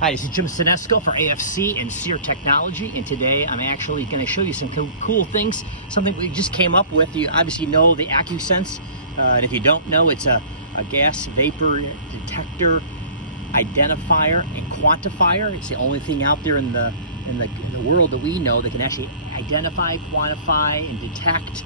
Hi, this is Jim Sinesco for AFC and SEER Technology, and today I'm actually going to show you some cool things, something we just came up with. You obviously know the AccuSense, and if you don't know, it's a gas vapor detector, identifier, and quantifier. It's the only thing out there in the world that we know that can actually identify, quantify, and detect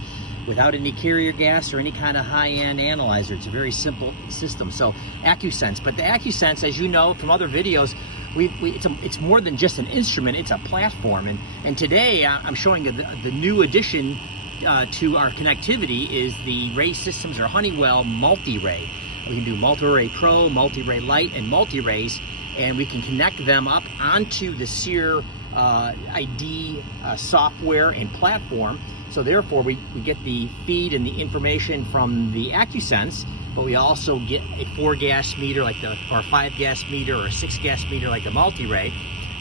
without any carrier gas or any kind of high-end analyzer. It's a very simple system. So AccuSense, but the AccuSense, as you know from other videos, it's more than just an instrument, it's a platform. And today I'm showing you the new addition to our connectivity is the Ray Systems or Honeywell MultiRae. We can do MultiRae Pro, MultiRae Lite, and MultiRays, and we can connect them up onto the SEER ID software and platform. So therefore we get the feed and the information from the AccuSense, but we also get a 4-gas meter or a 5-gas meter or a 6-gas meter like the MultiRae,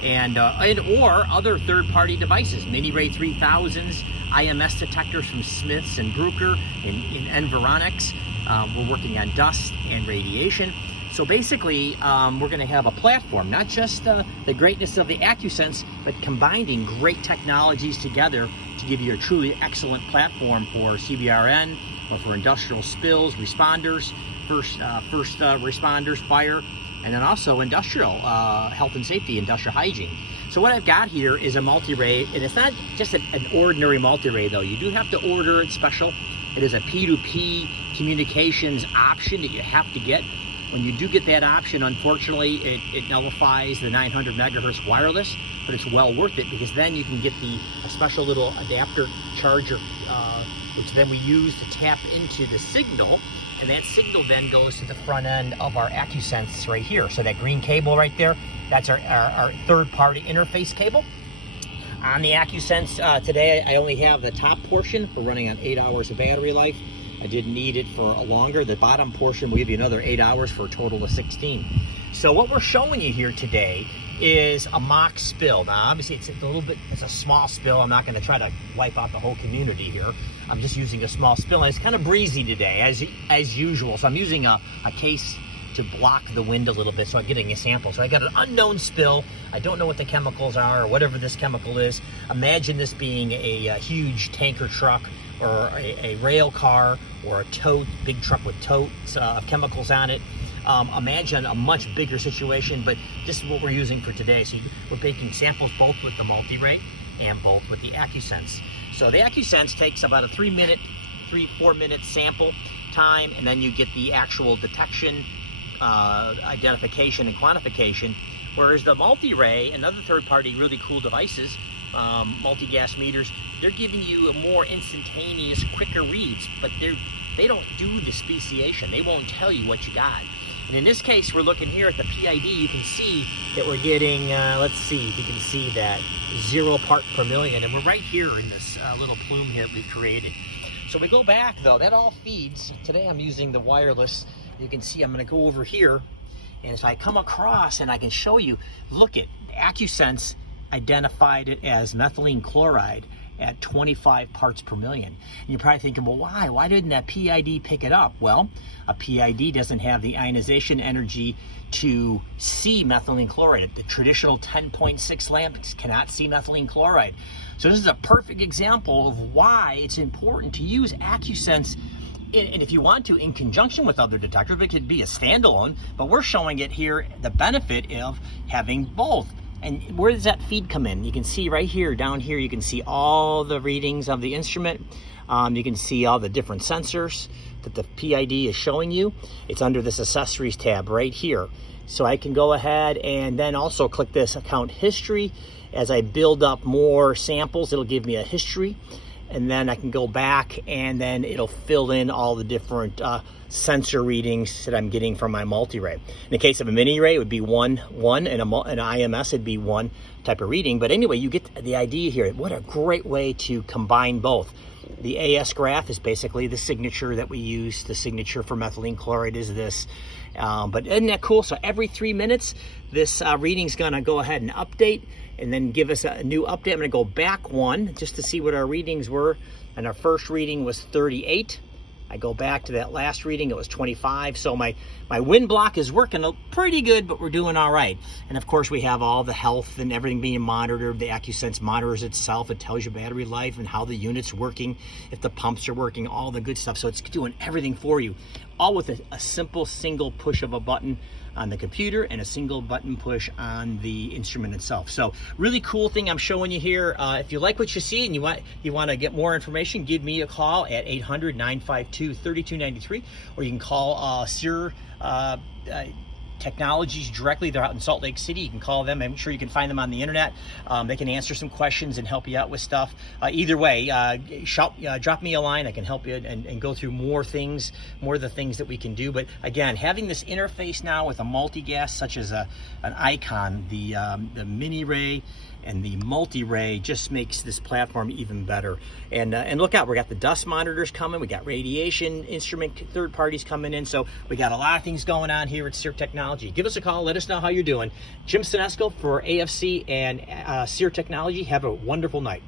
and or other third-party devices, MiniRay 3000s, IMS detectors from Smiths and Bruker in Environics. We're working on dust and radiation. So basically, we're going to have a platform, not just the greatness of the AccuSense, but combining great technologies together to give you a truly excellent platform for CBRN or for industrial spills, responders, first responders, fire, and then also industrial health and safety, industrial hygiene. So what I've got here is a MultiRae, and it's not just an ordinary MultiRae though. You do have to order it special. It is a P2P communications option that you have to get. When you do get that option, unfortunately, it nullifies the 900 megahertz wireless, but it's well worth it because then you can get a special little adapter charger, which then we use to tap into the signal, and that signal then goes to the front end of our AccuSense right here. So that green cable right there, that's our third-party interface cable. On the AccuSense today, I only have the top portion. We're running on 8 hours of battery life. I didn't need it for longer. The bottom portion will give you another 8 hours for a total of 16. So what we're showing you here today is a mock spill. Now obviously it's a small spill. I'm not going to try to wipe out the whole community here. I'm just using a small spill, and it's kind of breezy today as usual. So I'm using a case to block the wind a little bit so I'm getting a sample. So I got an unknown spill. I don't know what the chemicals are or whatever this chemical is. Imagine this being a huge tanker truck or a rail car or a tote, big truck with totes of chemicals on it. Imagine a much bigger situation, but this is what we're using for today. So we're taking samples both with the MultiRae and both with the AccuSense. So the AccuSense takes about a 3 4 minute sample time, and then you get the actual detection, identification, and quantification. Whereas the MultiRae and other third-party really cool devices, multi-gas meters, they're giving you a more instantaneous, quicker reads, but they don't do the speciation. They won't tell you what you got. And in this case, we're looking here at the PID. You can see that we're getting, let's see if you can see that, 0 part per million. And we're right here in this little plume here that we've created. So we go back though, that all feeds. Today I'm using the wireless. You can see I'm gonna go over here. And so I come across and I can show you, look at AccuSense identified it as methylene chloride at 25 parts per million. And you're probably thinking, well, why? Why didn't that PID pick it up? Well, a PID doesn't have the ionization energy to see methylene chloride. The traditional 10.6 lamps cannot see methylene chloride. So this is a perfect example of why it's important to use AccuSense, and if you want to, in conjunction with other detectors. It could be a standalone, but we're showing it here, the benefit of having both. And where does that feed come in? You can see right here, down here, you can see all the readings of the instrument. You can see all the different sensors that the PID is showing you. It's under this accessories tab right here. So I can go ahead and then also click this account history. As I build up more samples, it'll give me a history. And then I can go back and then it'll fill in all the different sensor readings that I'm getting from my MultiRae. In the case of a MiniRae, it would be one, and an IMS would be one type of reading. But anyway, you get the idea here. What a great way to combine both. The AS graph is basically the signature that we use. The signature for methylene chloride is this. But isn't that cool? So every 3 minutes, this reading's gonna go ahead and update and then give us a new update. I'm gonna go back one just to see what our readings were. And our first reading was 38. I go back to that last reading, it was 25. So my wind block is working pretty good, but we're doing all right. And of course we have all the health and everything being monitored. The AccuSense monitors itself. It tells you battery life and how the unit's working, if the pumps are working, all the good stuff. So it's doing everything for you, all with a simple single push of a button on the computer and a single button push on the instrument itself. So really cool thing I'm showing you here. If you like what you see and you want to get more information, give me a call at 800-952-3293, or you can call Sear Technologies directly. They're out in Salt Lake City. You can call them. I'm sure you can find them on the internet. They can answer some questions and help you out with stuff. Either way, drop me a line. I can help you and go through more of the things that we can do. But again, having this interface now with a multi-gas such as an Icon, the MiniRae, and the MultiRae just makes this platform even better. And look out, we got the dust monitors coming, we got radiation instrument third parties coming in, so we got a lot of things going on here at Sear Technology. Give us a call, let us know how you're doing. Jim Sinesco for AFC and Sear Technology. Have a wonderful night.